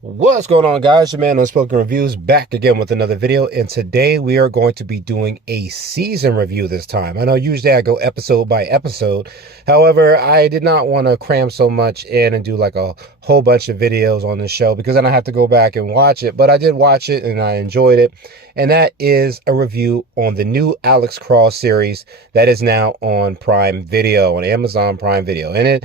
What's going on, guys? Your man Unspoken Reviews back again with another video, and today we are going to be doing a season review this time. I know usually I go episode by episode. However, I did not want to cram so much in and do like a whole bunch of videos on the show because then I have to go back and watch it. But I did watch it and I enjoyed it, and that is a review on the new Alex Cross series that is now on Prime Video, on Amazon Prime Video, and it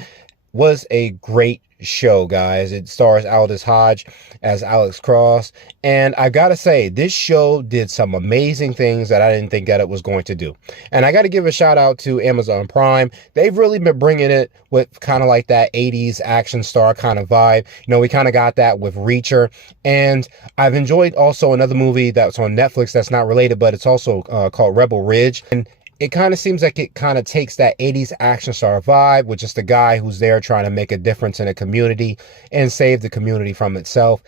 was a great show, guys. It stars Aldis Hodge as Alex Cross, and I gotta say, this show did some amazing things that I didn't think that it was going to do. And I gotta give a shout out to Amazon Prime. They've really been bringing it with kind of like that 80s action star kind of vibe. You know, we kind of got that with Reacher, and I've enjoyed also another movie that's on Netflix that's not related, but it's also called Rebel Ridge, and it kind of seems like it kind of takes that 80s action star vibe with just a guy who's there trying to make a difference in a community and save the community from itself.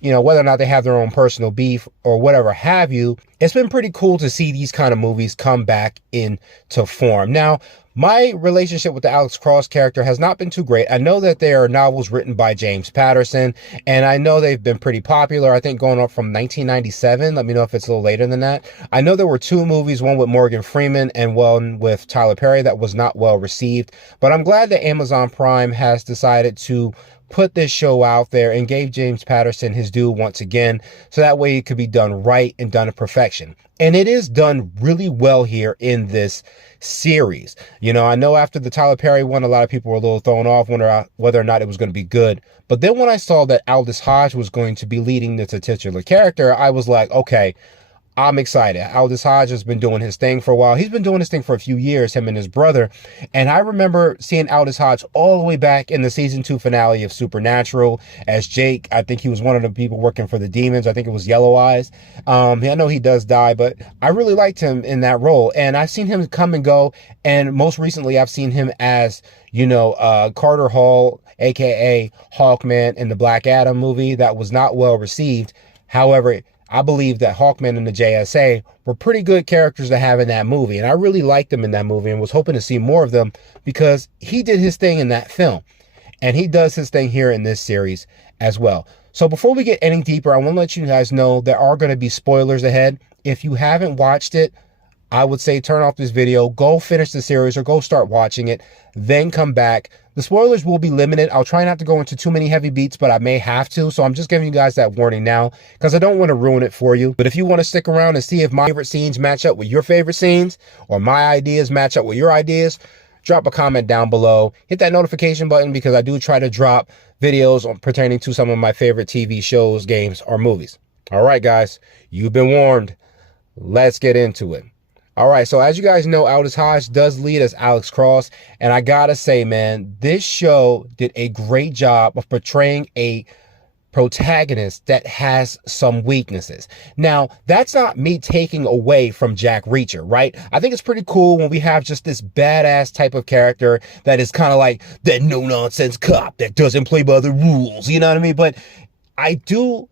You know, whether or not they have their own personal beef or whatever have you, it's been pretty cool to see these kind of movies come back into form. Now, my relationship with the Alex Cross character has not been too great. I know that there are novels written by James Patterson, and I know they've been pretty popular, I think going up from 1997. Let me know if it's a little later than that. I know there were two movies, one with Morgan Freeman and one with Tyler Perry, that was not well received. But I'm glad that Amazon Prime has decided to put this show out there and gave James Patterson his due once again, so that way it could be done right and done to perfection. And it is done really well here in this series. You know, I know after the Tyler Perry one, a lot of people were a little thrown off whether or not it was going to be good. But then when I saw that Aldis Hodge was going to be leading the titular character, I was like, okay, I'm excited. Aldis Hodge has been doing his thing for a while. He's been doing his thing for a few years, him and his brother. And I remember seeing Aldis Hodge all the way back in the season 2 finale of Supernatural as Jake. I think he was one of the people working for the demons. I think it was Yellow Eyes. I know he does die, but I really liked him in that role. And I've seen him come and go. And most recently, I've seen him as, you know, Carter Hall, aka Hawkman, in the Black Adam movie that was not well received. However, I believe that Hawkman and the JSA were pretty good characters to have in that movie. And I really liked them in that movie and was hoping to see more of them because he did his thing in that film. And he does his thing here in this series as well. So before we get any deeper, I want to let you guys know there are going to be spoilers ahead. If you haven't watched it, I would say turn off this video, go finish the series or go start watching it, then come back. The spoilers will be limited. I'll try not to go into too many heavy beats, but I may have to. So I'm just giving you guys that warning now because I don't want to ruin it for you. But if you want to stick around and see if my favorite scenes match up with your favorite scenes or my ideas match up with your ideas, drop a comment down below. Hit that notification button because I do try to drop videos pertaining to some of my favorite TV shows, games, or movies. All right, guys, you've been warned. Let's get into it. All right, so as you guys know, Aldis Hodge does lead as Alex Cross, and I gotta say, man, this show did a great job of portraying a protagonist that has some weaknesses. Now, that's not me taking away from Jack Reacher, right? I think it's pretty cool when we have just this badass type of character that is kind of like that no-nonsense cop that doesn't play by the rules, you know what I mean? But I do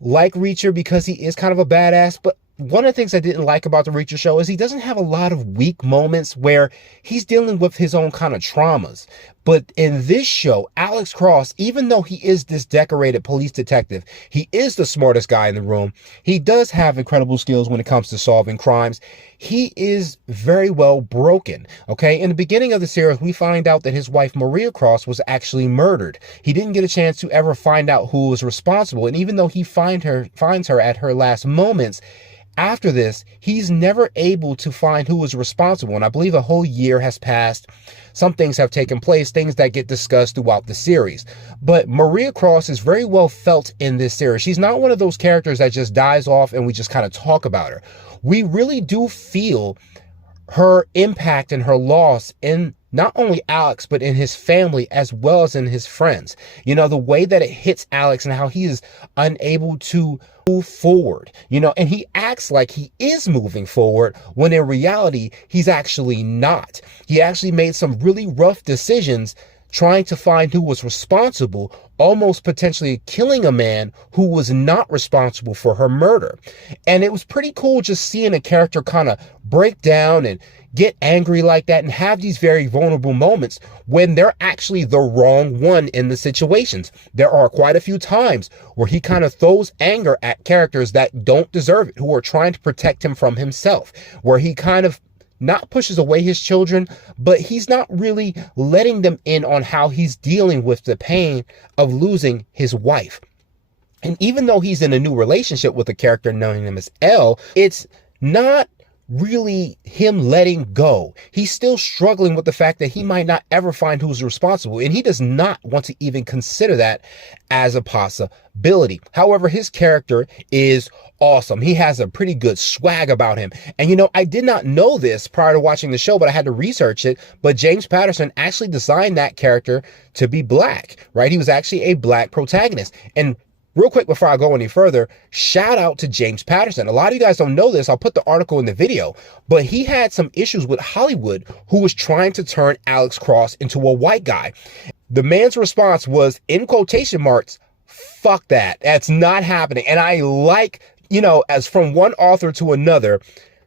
like Reacher because he is kind of a badass, but one of the things I didn't like about the Reacher show is he doesn't have a lot of weak moments where he's dealing with his own kind of traumas. But in this show, Alex Cross, even though he is this decorated police detective, he is the smartest guy in the room. He does have incredible skills when it comes to solving crimes. He is very well broken. Okay, in the beginning of the series, we find out that his wife, Maria Cross, was actually murdered. He didn't get a chance to ever find out who was responsible. And even though he finds her at her last moments, after this, he's never able to find who was responsible. And I believe a whole year has passed. Some things have taken place, things that get discussed throughout the series. But Maria Cross is very well felt in this series. She's not one of those characters that just dies off and we just kind of talk about her. We really do feel her impact and her loss in not only Alex, but in his family as well as in his friends. You know, the way that it hits Alex and how he is unable to move forward, you know, and he acts like he is moving forward when in reality, he's actually not. He actually made some really rough decisions trying to find who was responsible, almost potentially killing a man who was not responsible for her murder. And it was pretty cool just seeing a character kind of break down and get angry like that and have these very vulnerable moments when they're actually the wrong one in the situations. There are quite a few times where he kind of throws anger at characters that don't deserve it, who are trying to protect him from himself, where he kind of not pushes away his children, but he's not really letting them in on how he's dealing with the pain of losing his wife. And even though he's in a new relationship with a character known him as Elle, it's not really him letting go. He's still struggling with the fact that he might not ever find who's responsible, and he does not want to even consider that as a possibility. However, his character is awesome. He has a pretty good swag about him. And you know, I did not know this prior to watching the show, but I had to research it. But James Patterson actually designed that character to be black, right? He was actually a black protagonist. And real quick, before I go any further, shout out to James Patterson. A lot of you guys don't know this. I'll put the article in the video, but he had some issues with Hollywood, who was trying to turn Alex Cross into a white guy. The man's response was, in quotation marks, "Fuck that. That's not happening." And I like, you know, as from one author to another,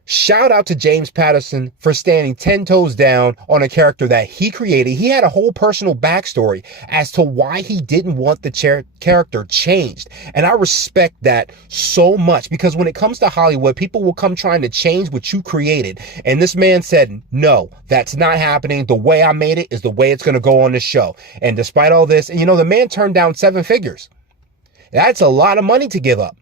shout out to James Patterson for standing 10 toes down on a character that he created. He had a whole personal backstory as to why he didn't want the character changed. And I respect that so much, because when it comes to Hollywood, people will come trying to change what you created. And this man said, no, that's not happening. The way I made it is the way it's going to go on the show. And despite all this, you know, the man turned down 7 figures. That's a lot of money to give up.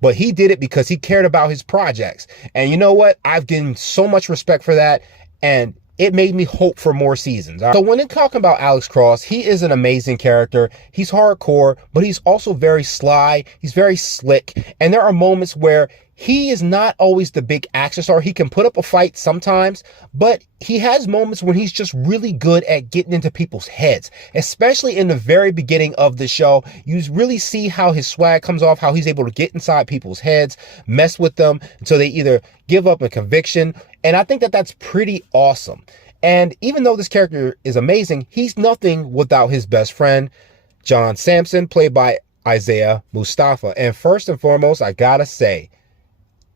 But he did it because he cared about his projects. And you know what? I've gained so much respect for that. And it made me hope for more seasons. So when they're talking about Alex Cross, he is an amazing character. He's hardcore, but he's also very sly. He's very slick. And there are moments where he is not always the big action star. He can put up a fight sometimes, but he has moments when he's just really good at getting into people's heads, especially in the very beginning of the show. You really see how his swag comes off, how he's able to get inside people's heads, mess with them until they either give up a conviction. And I think that that's pretty awesome. And even though this character is amazing, he's nothing without his best friend, John Sampson, played by Isaiah Mustafa. And first and foremost, I gotta say,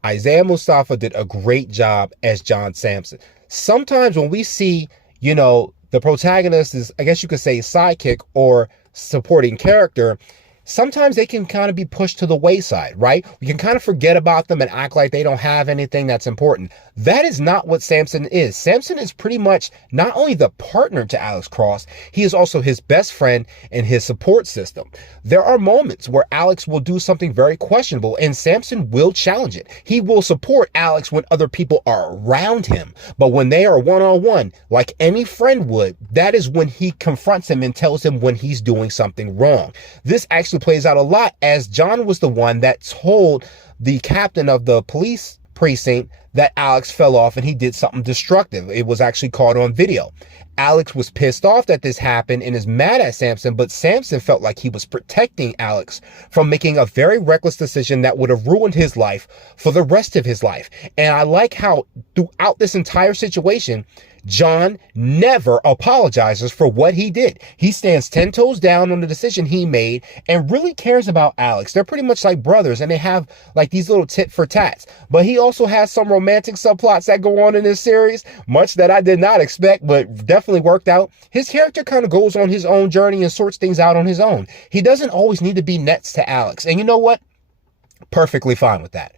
Isaiah Mustafa did a great job as John Sampson. Sometimes when we see, you know, the protagonist is, I guess you could say, sidekick or supporting character, sometimes they can kind of be pushed to the wayside, right? We can kind of forget about them and act like they don't have anything that's important. That is not what Sampson is. Sampson is pretty much not only the partner to Alex Cross, he is also his best friend and his support system. There are moments where Alex will do something very questionable and Sampson will challenge it. He will support Alex when other people are around him. But when they are one-on-one, like any friend would, that is when he confronts him and tells him when he's doing something wrong. This actually plays out a lot, as John was the one that told the captain of the police precinct that Alex fell off and he did something destructive. It was actually caught on video. Alex was pissed off that this happened and is mad at Sampson, but Sampson felt like he was protecting Alex from making a very reckless decision that would have ruined his life for the rest of his life. And I like how throughout this entire situation, John never apologizes for what he did. He stands 10 toes down on the decision he made and really cares about Alex. They're pretty much like brothers and they have like these little tit for tats. But he also has some romantic subplots that go on in this series, much that I did not expect, but definitely worked out. His character kind of goes on his own journey and sorts things out on his own. He doesn't always need to be next to Alex. And you know what? Perfectly fine with that.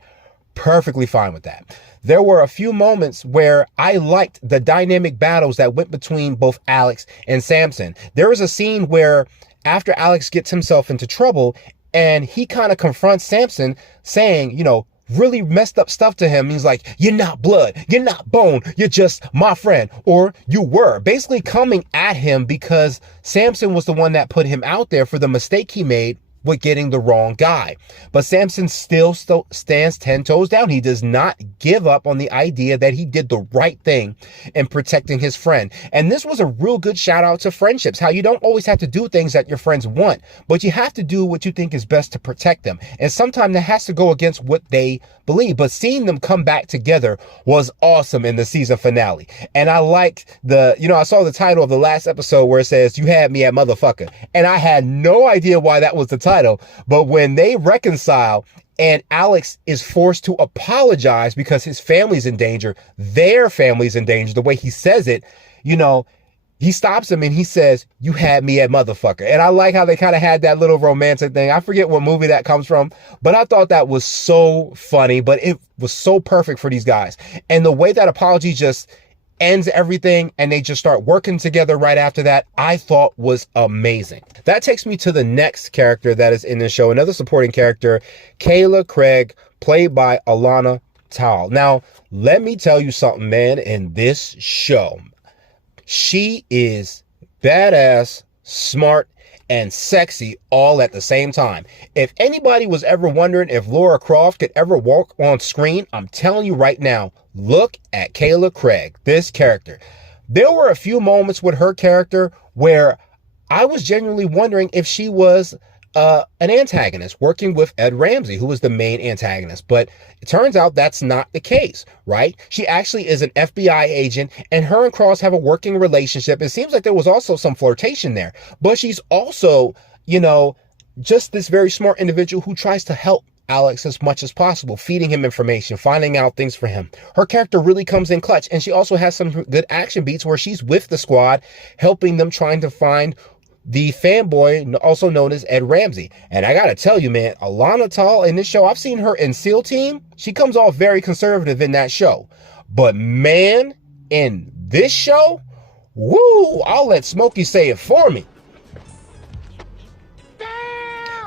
Perfectly fine with that. There were a few moments where I liked the dynamic battles that went between both Alex and Sampson. There was a scene where after Alex gets himself into trouble and he kind of confronts Sampson saying, you know, really messed up stuff to him. He's like, you're not blood, you're not bone, you're just my friend, or you were. Basically coming at him because Sampson was the one that put him out there for the mistake he made with getting the wrong guy. But Samson still stands 10 toes down. He does not give up on the idea that he did the right thing in protecting his friend. And this was a real good shout out to friendships, how you don't always have to do things that your friends want, but you have to do what you think is best to protect them. And sometimes that has to go against what they believe. But seeing them come back together was awesome in the season finale. And I liked I saw the title of the last episode where it says, "You had me at motherfucker." And I had no idea why that was the title. But when they reconcile and Alex is forced to apologize because his family's in danger, their family's in danger, the way he says it, he stops him and he says, "You had me at motherfucker." And I like how they kind of had that little romantic thing. I forget what movie that comes from, but I thought that was so funny, but it was so perfect for these guys. And the way that apology just ends everything and they just start working together right after that, I thought was amazing. That takes me to the next character that is in the show, another supporting character, Kayla Craig, played by Alana Tal. Now, let me tell you something, man, in this show, she is badass, smart, and sexy all at the same time. If anybody was ever wondering if Lara Croft could ever walk on screen, I'm telling you right now, look at Kayla Craig, this character. There were a few moments with her character where I was genuinely wondering if she was an antagonist working with Ed Ramsey, who was the main antagonist. But it turns out that's not the case, right? She actually is an FBI agent, and her and Cross have a working relationship. It seems like there was also some flirtation there, but she's also, just this very smart individual who tries to help Alex as much as possible, feeding him information, finding out things for him. Her character really comes in clutch, and she also has some good action beats where she's with the squad, helping them, trying to find the fanboy, also known as Ed Ramsey. And I gotta tell you, man, Alana Tal in this show, I've seen her in SEAL Team. She comes off very conservative in that show. But man, in this show, woo, I'll let Smokey say it for me.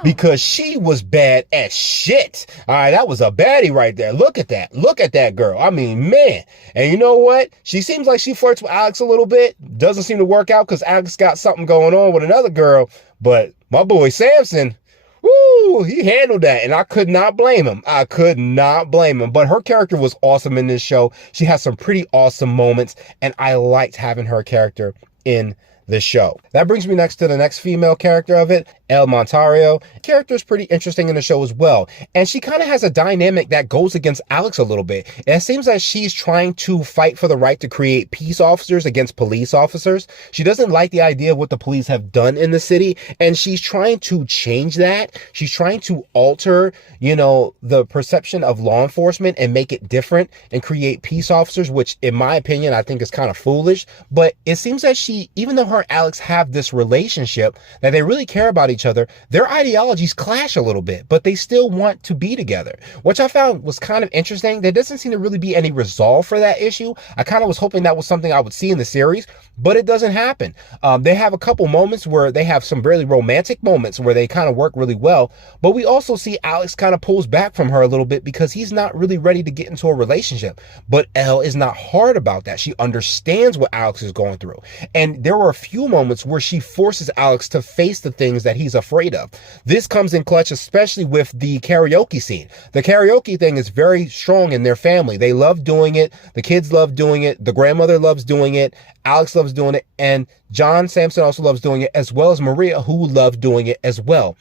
Because she was bad as shit. All right, that was a baddie right there. Look at that. Look at that girl. I mean, man. And you know what? She seems like she flirts with Alex a little bit. Doesn't seem to work out because Alex got something going on with another girl. But my boy Samson, woo, he handled that. And I could not blame him. I could not blame him. But her character was awesome in this show. She has some pretty awesome moments. And I liked having her character in the show. That brings me next to the next female character of it, El Montario. Character is pretty interesting in the show as well. And she kind of has a dynamic that goes against Alex a little bit. And it seems like she's trying to fight for the right to create peace officers against police officers. She doesn't like the idea of what the police have done in the city. And she's trying to change that. She's trying to alter, the perception of law enforcement and make it different and create peace officers, which in my opinion, I think is kind of foolish. But it seems that even though her and Alex have this relationship, that they really care about each other, their ideologies clash a little bit, but they still want to be together, which I found was kind of interesting. There doesn't seem to really be any resolve for that issue. I kind of was hoping that was something I would see in the series, but it doesn't happen. They have a couple moments where they have some really romantic moments where they kind of work really well, but we also see Alex kind of pulls back from her a little bit because he's not really ready to get into a relationship. But Elle is not hard about that. She understands what Alex is going through. And there were a few moments where she forces Alex to face the things that he's afraid of. This comes in clutch, especially with the karaoke scene. The karaoke thing is very strong in their family. They love doing it. The kids love doing it. The grandmother loves doing it. Alex loves doing it. And John Samson also loves doing it, as well as Maria, who loved doing it as well.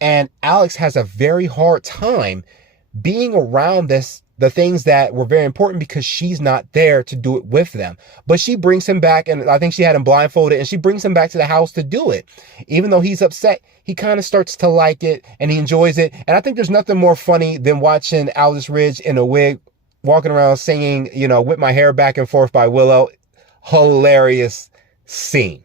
And Alex has a very hard time being around the things that were very important because she's not there to do it with them. But she brings him back, and I think she had him blindfolded, and she brings him back to the house to do it. Even though he's upset, he kind of starts to like it and he enjoys it. And I think there's nothing more funny than watching Aldous Ridge in a wig walking around singing, Whip My Hair Back and Forth by Willow. Hilarious scene.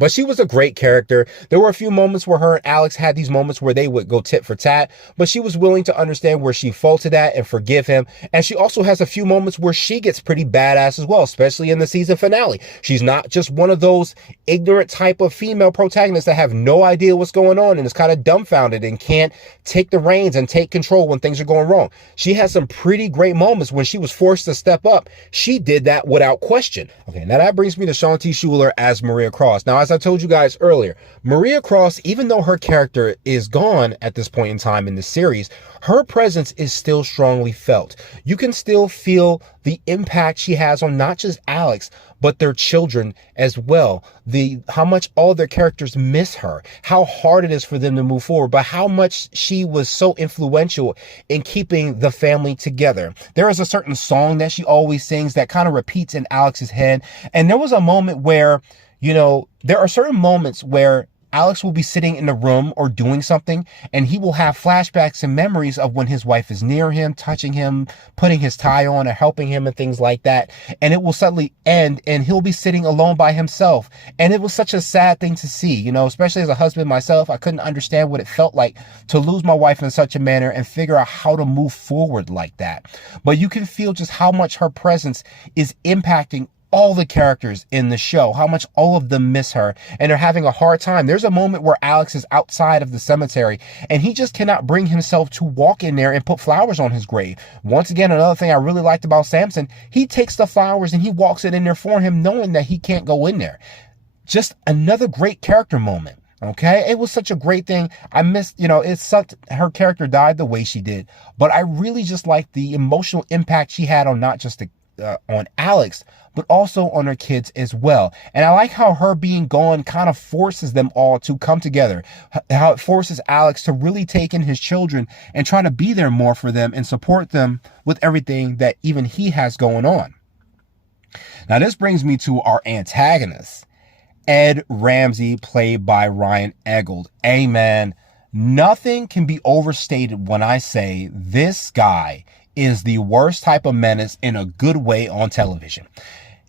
But she was a great character. There were a few moments where her and Alex had these moments where they would go tit for tat, but she was willing to understand where she faulted at and forgive him. And she also has a few moments where she gets pretty badass as well, especially in the season finale. She's not just one of those ignorant type of female protagonists that have no idea what's going on and is kind of dumbfounded and can't take the reins and take control when things are going wrong. She has some pretty great moments when she was forced to step up. She did that without question. Okay, now that brings me to Shaun T. Schuler as Maria Cross. Now, as I told you guys earlier, Maria Cross, even though her character is gone at this point in time in the series, her presence is still strongly felt. You can still feel the impact she has on not just Alex, but their children as well. How much all their characters miss her, how hard it is for them to move forward, but how much she was so influential in keeping the family together. There is a certain song that she always sings that kind of repeats in Alex's head. And there was a moment where, there are certain moments where Alex will be sitting in the room or doing something, and he will have flashbacks and memories of when his wife is near him, touching him, putting his tie on or helping him and things like that. And it will suddenly end and he'll be sitting alone by himself. And it was such a sad thing to see, especially as a husband myself. I couldn't understand what it felt like to lose my wife in such a manner and figure out how to move forward like that. But you can feel just how much her presence is impacting all the characters in the show, how much all of them miss her and are having a hard time. There's a moment where Alex is outside of the cemetery and he just cannot bring himself to walk in there and put flowers on his grave. Once again, another thing I really liked about Samson, he takes the flowers and he walks it in there for him, knowing that he can't go in there. Just another great character moment. Okay, it was such a great thing. I missed, it sucked her character died the way she did, but I really just liked the emotional impact she had on not just on Alex, but also on her kids as well. And I like how her being gone kind of forces them all to come together, how it forces Alex to really take in his children and try to be there more for them and support them with everything that even he has going on. Now, this brings me to our antagonist, Ed Ramsey, played by Ryan Eggold. Hey, man, nothing can be overstated when I say this guy is the worst type of menace in a good way on television.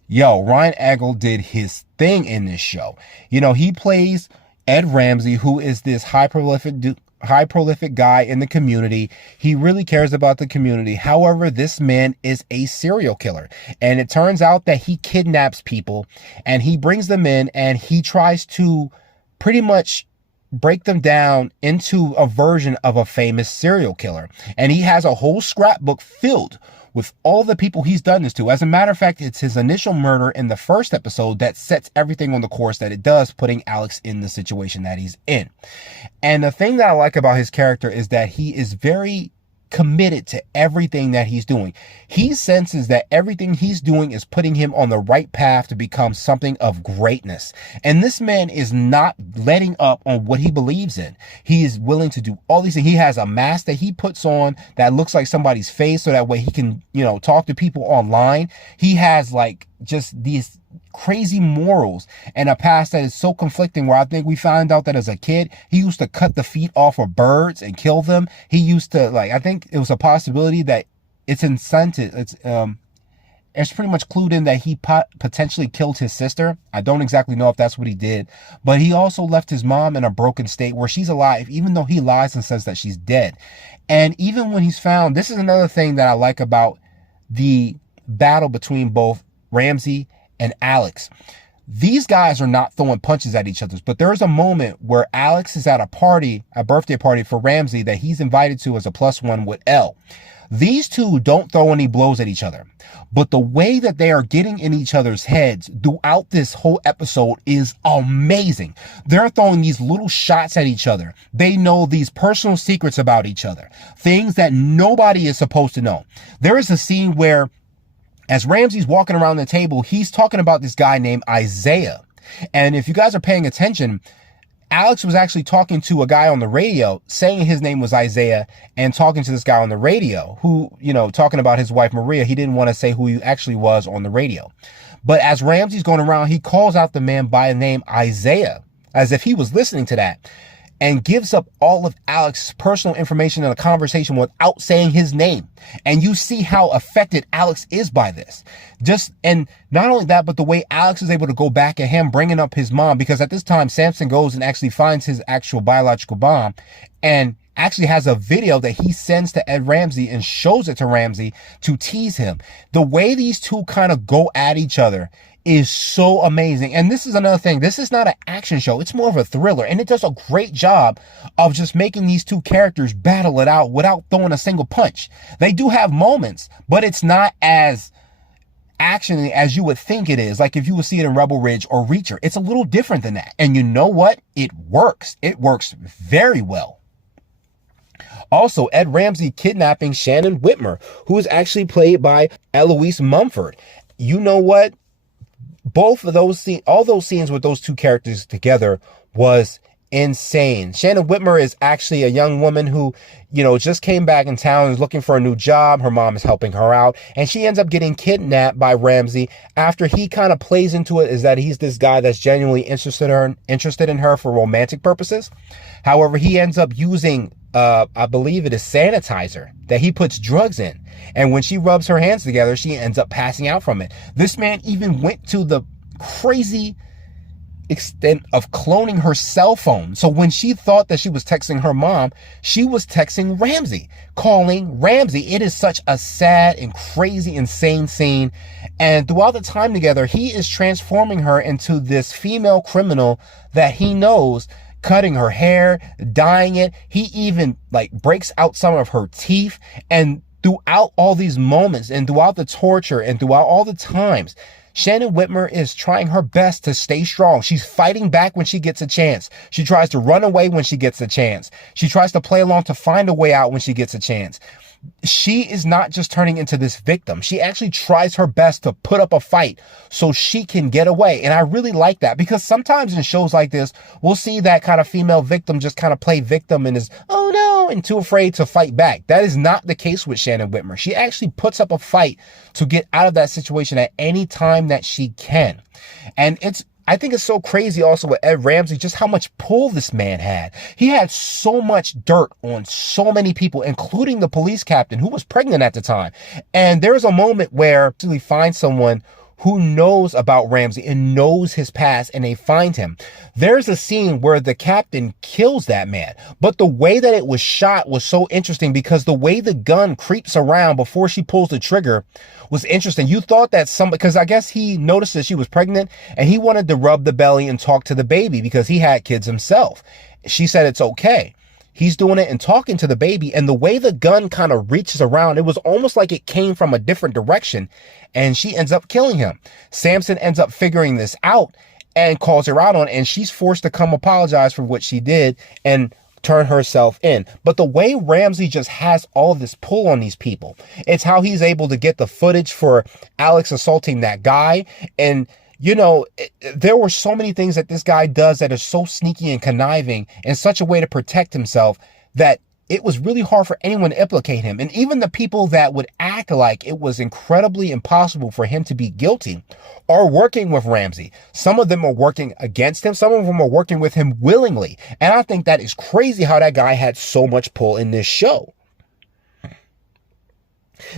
Ryan Eggold did his thing in this show. He plays Ed Ramsey, who is this high prolific guy in the community. He really cares about the community. However, this man is a serial killer. And it turns out that he kidnaps people and he brings them in and he tries to pretty much break them down into a version of a famous serial killer. And he has a whole scrapbook filled with all the people he's done this to. As a matter of fact, it's his initial murder in the first episode that sets everything on the course that it does, putting Alex in the situation that he's in. And the thing that I like about his character is that he is very committed to everything that he's doing. He senses that everything he's doing is putting him on the right path to become something of greatness. And this man is not letting up on what he believes in. He is willing to do all these things. He has a mask that he puts on that looks like somebody's face so that way he can, talk to people online. He has just these crazy morals and a past that is so conflicting, where I think we found out that as a kid, he used to cut the feet off of birds and kill them. He used to I think it was a possibility that it's incentive. It's pretty much clued in that he potentially killed his sister. I don't exactly know if that's what he did, but he also left his mom in a broken state where she's alive, even though he lies and says that she's dead. And even when he's found, this is another thing that I like about the battle between both Ramsey and Alex. These guys are not throwing punches at each other, but there's a moment where Alex is at a birthday party for Ramsey that he's invited to as a +1 with Elle. These two don't throw any blows at each other, but the way that they are getting in each other's heads throughout this whole episode is amazing. They're throwing these little shots at each other. They know these personal secrets about each other, things that nobody is supposed to know. There is a scene where, as Ramsey's walking around the table, he's talking about this guy named Isaiah. And if you guys are paying attention, Alex was actually talking to a guy on the radio saying his name was Isaiah, and talking to this guy on the radio who, talking about his wife, Maria. He didn't want to say who he actually was on the radio. But as Ramsey's going around, he calls out the man by the name Isaiah as if he was listening to that, and gives up all of Alex's personal information in a conversation without saying his name. And you see how affected Alex is by this. And not only that, but the way Alex is able to go back at him, bringing up his mom, because at this time, Samson goes and actually finds his actual biological mom and actually has a video that he sends to Ed Ramsey and shows it to Ramsey to tease him. The way these two kind of go at each other is so amazing. And this is another thing. This is not an action show. It's more of a thriller. And it does a great job of just making these two characters battle it out without throwing a single punch. They do have moments, but it's not as action as you would think it is. Like if you would see it in Rebel Ridge or Reacher, it's a little different than that. And you know what? It works. It works very well. Also, Ed Ramsey kidnapping Shannon Whitmer, who is actually played by Eloise Mumford. You know what? Both of those scenes, all those scenes with those two characters together was insane. Shannon Whitmer is actually a young woman who, just came back in town and is looking for a new job. Her mom is helping her out, and she ends up getting kidnapped by Ramsey after he kind of plays into it, is that he's this guy that's genuinely interested in her for romantic purposes. However, he ends up using, I believe it is sanitizer that he puts drugs in. And when she rubs her hands together, she ends up passing out from it. This man even went to the crazy extent of cloning her cell phone. So when she thought that she was texting her mom, she was texting Ramsey, calling Ramsey. It is such a sad and crazy, insane scene. And throughout the time together, he is transforming her into this female criminal that he knows, cutting her hair, dyeing it. He even breaks out some of her teeth. And throughout all these moments and throughout the torture and throughout all the times, Shannon Whitmer is trying her best to stay strong. She's fighting back when she gets a chance. She tries to run away when she gets a chance. She tries to play along to find a way out when she gets a chance. She is not just turning into this victim. She actually tries her best to put up a fight so she can get away. And I really like that, because sometimes in shows like this, we'll see that kind of female victim just kind of play victim and is, oh no, and too afraid to fight back. That is not the case with Shannon Whitmer. She actually puts up a fight to get out of that situation at any time that she can. And I think it's so crazy also with Ed Ramsey, just how much pull this man had. He had so much dirt on so many people, including the police captain who was pregnant at the time. And there's a moment where he finds someone who knows about Ramsey and knows his past, and they find him. There's a scene where the captain kills that man, but the way that it was shot was so interesting, because the way the gun creeps around before she pulls the trigger was interesting. You thought that because I guess he noticed that she was pregnant and he wanted to rub the belly and talk to the baby because he had kids himself. She said it's okay. He's doing it and talking to the baby, and the way the gun kind of reaches around, it was almost like it came from a different direction, and she ends up killing him. Samson ends up figuring this out and calls her out on it, and she's forced to come apologize for what she did and turn herself in. But the way Ramsey just has all this pull on these people, it's how he's able to get the footage for Alex assaulting that guy. And there were so many things that this guy does that are so sneaky and conniving in such a way to protect himself that it was really hard for anyone to implicate him. And even the people that would act like it was incredibly impossible for him to be guilty are working with Ramsey. Some of them are working against him. Some of them are working with him willingly. And I think that is crazy how that guy had so much pull in this show.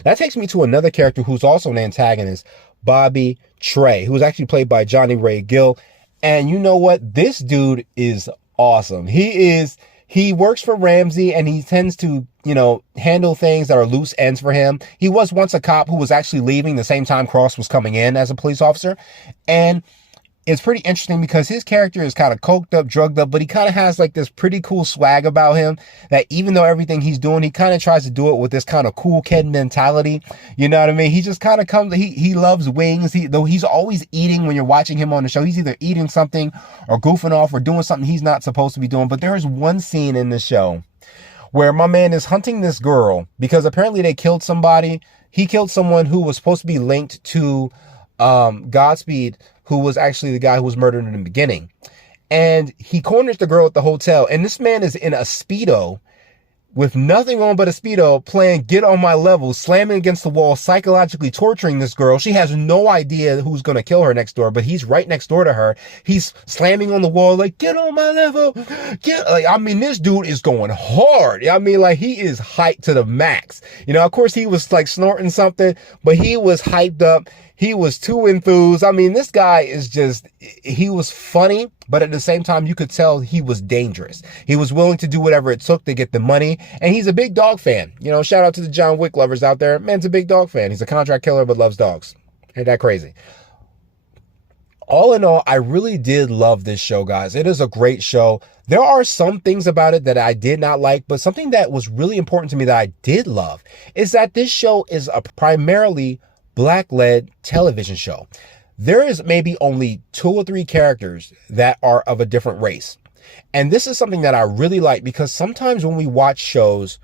That takes me to another character who's also an antagonist, Bobby Trey, who's actually played by Johnny Ray Gill. And you know what? This dude is awesome. He works for Ramsey, and he tends to, handle things that are loose ends for him. He was once a cop who was actually leaving the same time Cross was coming in as a police officer. And it's pretty interesting because his character is kind of coked up, drugged up, but he kind of has this pretty cool swag about him that even though everything he's doing, he kind of tries to do it with this kind of cool kid mentality. You know what I mean? He just kind of comes, he loves wings. Though he's always eating when you're watching him on the show. He's either eating something or goofing off or doing something he's not supposed to be doing. But there is one scene in the show where my man is hunting this girl because apparently they killed somebody. He killed someone who was supposed to be linked to Godspeed, who was actually the guy who was murdered in the beginning. And he corners the girl at the hotel, and this man is in a Speedo with nothing on but a Speedo, playing Get On My Level, slamming against the wall, psychologically torturing this girl. She has no idea who's going to kill her next door, but he's right next door to her. He's slamming on the wall, get on my level. This dude is going hard. He is hyped to the max. Of course, he was snorting something, but he was hyped up. He was too enthused. This guy is he was funny, but at the same time, you could tell he was dangerous. He was willing to do whatever it took to get the money. And he's a big dog fan. Shout out to the John Wick lovers out there. Man's a big dog fan. He's a contract killer, but loves dogs. Ain't that crazy? All in all, I really did love this show, guys. It is a great show. There are some things about it that I did not like, but something that was really important to me that I did love is that this show is a primarily Black-led television show. There is maybe only 2 or 3 characters that are of a different race. And this is something that I really like, because sometimes when we watch shows,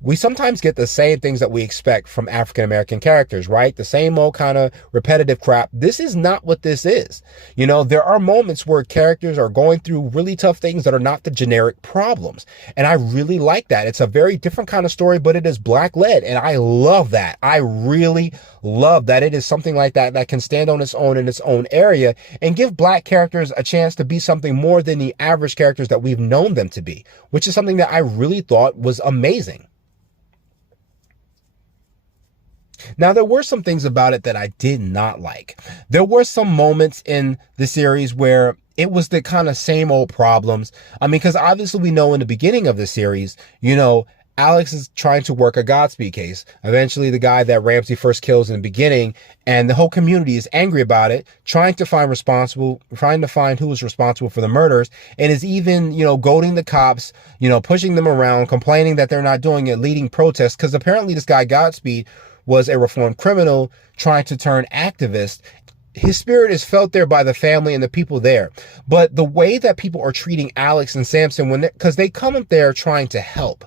we sometimes get the same things that we expect from African-American characters, right? The same old kind of repetitive crap. This is not what this is. You know, there are moments where characters are going through really tough things that are not the generic problems. And I really like that. It's a very different kind of story, but it is Black-led. And I love that. I really love that it is something like that that can stand on its own in its own area and give Black characters a chance to be something more than the average characters that we've known them to be, which is something that I really thought was amazing. Now, there were some things about it that I did not like. There were some moments in the series where it was the kind of same old problems. I mean, because obviously we know in the beginning of the series, you know, Alex is trying to work a Godspeed case. Eventually, the guy that Ramsey first kills in the beginning, and the whole community is angry about it, trying to find who was responsible for the murders, and is even, you know, goading the cops, you know, pushing them around, complaining that they're not doing it, leading protests, because apparently this guy Godspeed was a reformed criminal trying to turn activist. His spirit is felt there by the family and the people there. But the way that people are treating Alex and Samson, because they come up there trying to help.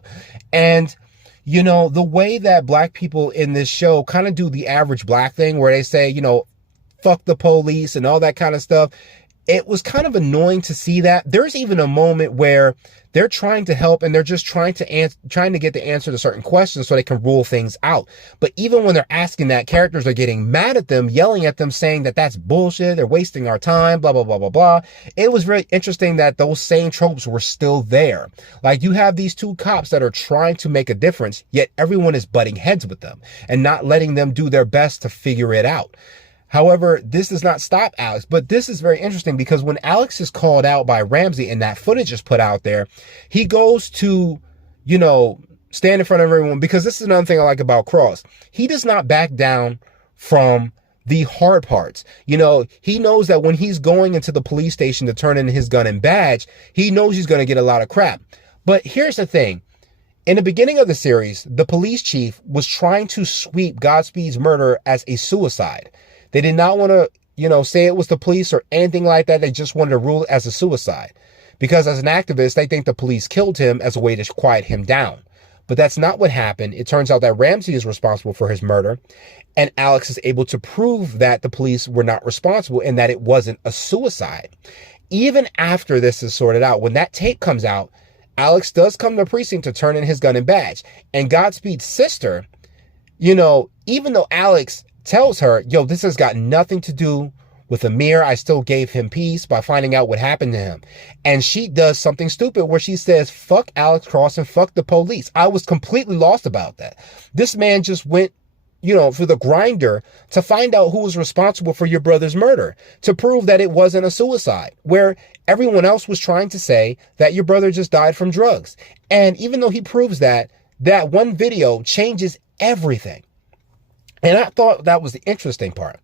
And, you know, the way that Black people in this show kind of do the average Black thing where they say, you know, fuck the police and all that kind of stuff. It was kind of annoying to see that. There's even a moment where they're trying to help and they're just trying to get the answer to certain questions so they can rule things out. But even when they're asking that, characters are getting mad at them, yelling at them, saying that that's bullshit, they're wasting our time, blah, blah, blah, blah, blah. It was very interesting that those same tropes were still there. Like, you have these 2 cops that are trying to make a difference, yet everyone is butting heads with them and not letting them do their best to figure it out. However, this does not stop Alex, but this is very interesting because when Alex is called out by Ramsey and that footage is put out there, he goes to, you know, stand in front of everyone, because this is another thing I like about Cross. He does not back down from the hard parts. You know, he knows that when he's going into the police station to turn in his gun and badge, he knows he's going to get a lot of crap. But here's the thing. In the beginning of the series, the police chief was trying to sweep Godspeed's murder as a suicide. They did not want to, you know, say it was the police or anything like that. They just wanted to rule it as a suicide. Because as an activist, they think the police killed him as a way to quiet him down. But that's not what happened. It turns out that Ramsey is responsible for his murder. And Alex is able to prove that the police were not responsible and that it wasn't a suicide. Even after this is sorted out, when that tape comes out, Alex does come to the precinct to turn in his gun and badge. And Godspeed's sister, you know, even though Alex tells her, yo, this has got nothing to do with Amir, I still gave him peace by finding out what happened to him. And she does something stupid where she says, fuck Alex Cross and fuck the police. I was completely lost about that. This man just went, you know, for the grinder to find out who was responsible for your brother's murder, to prove that it wasn't a suicide, where everyone else was trying to say that your brother just died from drugs. And even though he proves that, that one video changes everything. And I thought that was the interesting part.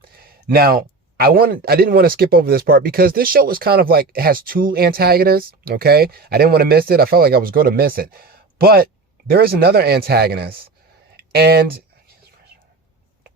Now, I didn't want to skip over this part because this show is kind of like, it has 2 antagonists, okay? I didn't want to miss it. I felt like I was going to miss it. But there is another antagonist. And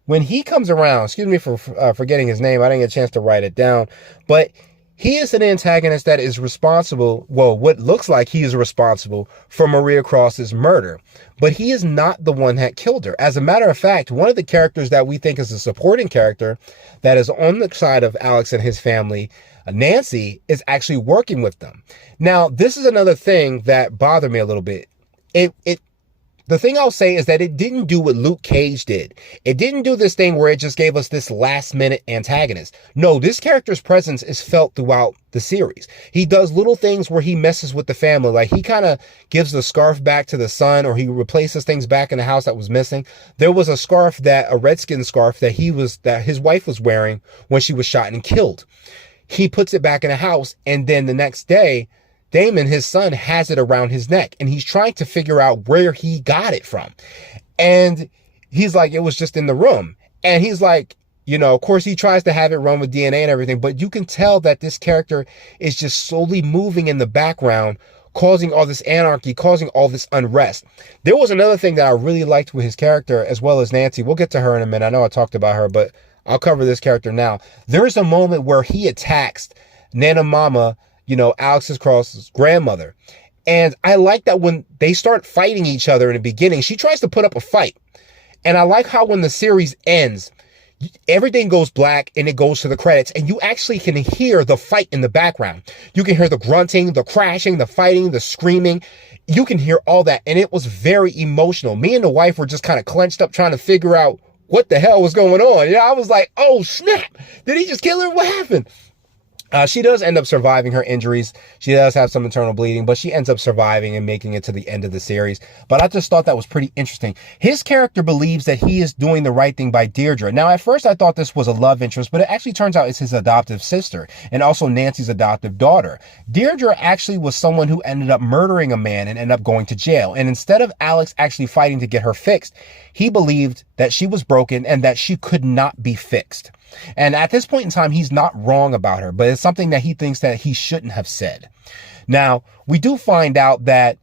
when he comes around, excuse me for forgetting his name. I didn't get a chance to write it down. But he is an antagonist that is responsible, well, what looks like he is responsible for Maria Cross's murder. But he is not the one that killed her. As a matter of fact, one of the characters that we think is a supporting character that is on the side of Alex and his family, Nancy, is actually working with them. Now, this is another thing that bothered me a little bit. The thing I'll say is that it didn't do what Luke Cage did. It didn't do this thing where it just gave us this last minute antagonist. No, this character's presence is felt throughout the series. He does little things where he messes with the family. Like he kind of gives the scarf back to the son, or he replaces things back in the house that was missing. There was a redskin scarf that his wife was wearing when she was shot and killed. He puts it back in the house, and then the next day, Damon, his son, has it around his neck, and he's trying to figure out where he got it from. And he's like, it was just in the room. And he's like, you know, of course he tries to have it run with DNA and everything, but you can tell that this character is just slowly moving in the background, causing all this anarchy, causing all this unrest. There was another thing that I really liked with his character, as well as Nancy. We'll get to her in a minute. I know I talked about her, but I'll cover this character now. There's a moment where he attacks Nana Mama, Alexis Cross's grandmother. And I like that when they start fighting each other in the beginning, she tries to put up a fight. And I like how when the series ends, everything goes black and it goes to the credits, and you actually can hear the fight in the background. You can hear the grunting, the crashing, the fighting, the screaming. You can hear all that. And it was very emotional. Me and the wife were just kind of clenched up trying to figure out what the hell was going on. I was like, oh snap, did he just kill her? What happened? She does end up surviving her injuries. She does have some internal bleeding, but she ends up surviving and making it to the end of the series. But I just thought that was pretty interesting. His character believes that he is doing the right thing by Deirdre. Now, at first I thought this was a love interest, but it actually turns out it's his adoptive sister and also Nancy's adoptive daughter. Deirdre actually was someone who ended up murdering a man and ended up going to jail. And instead of Alex actually fighting to get her fixed, he believed that she was broken and that she could not be fixed. And at this point in time, he's not wrong about her, but it's something that he thinks that he shouldn't have said. Now, we do find out that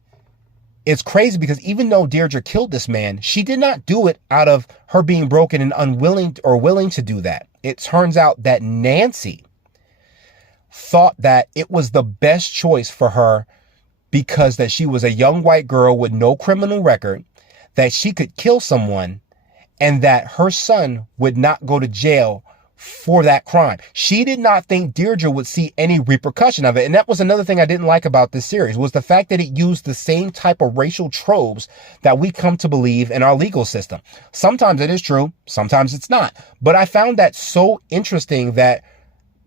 it's crazy because even though Deirdre killed this man, she did not do it out of her being broken and unwilling or willing to do that. It turns out that Nancy thought that it was the best choice for her because that she was a young white girl with no criminal record, that she could kill someone, and that her son would not go to jail for that crime. She did not think Deirdre would see any repercussion of it. And that was another thing I didn't like about this series, was the fact that it used the same type of racial tropes that we come to believe in our legal system. Sometimes it is true, sometimes it's not. But I found that so interesting that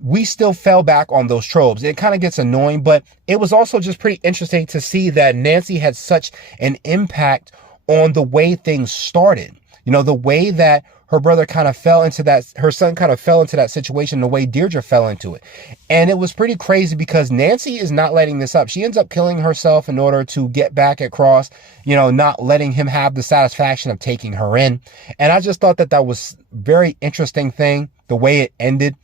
we still fell back on those tropes. It kind of gets annoying, but it was also just pretty interesting to see that Nancy had such an impact on the way things started. The way that her brother kind of fell into that, her son kind of fell into that situation, the way Deirdre fell into it. And it was pretty crazy because Nancy is not letting this up. She ends up killing herself in order to get back at Cross, not letting him have the satisfaction of taking her in. And I just thought that that was a very interesting thing, the way it ended.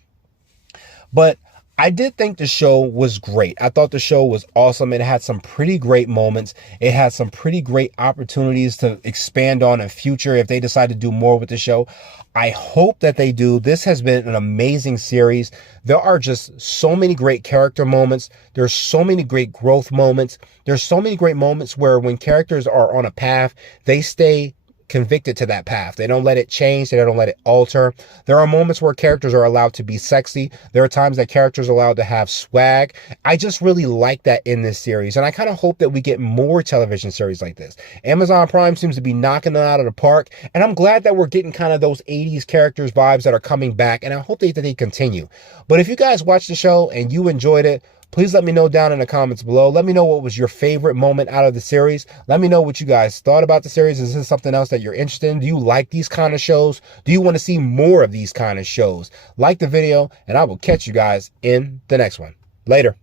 But I did think the show was great. I thought the show was awesome. It had some pretty great moments. It had some pretty great opportunities to expand on in future if they decide to do more with the show. I hope that they do. This has been an amazing series. There are just so many great character moments. There's so many great growth moments. There's so many great moments where when characters are on a path, they stay convicted to that path. They don't let it change. They don't let it alter. There are moments where characters are allowed to be sexy. There are times that characters are allowed to have swag. I just really like that in this series. And I kind of hope that we get more television series like this. Amazon Prime seems to be knocking it out of the park. And I'm glad that we're getting kind of those 80s characters vibes that are coming back. And I hope that they continue. But if you guys watched the show and you enjoyed it, please let me know down in the comments below. Let me know what was your favorite moment out of the series. Let me know what you guys thought about the series. Is this something else that you're interested in? Do you like these kind of shows? Do you want to see more of these kind of shows? Like the video, and I will catch you guys in the next one. Later.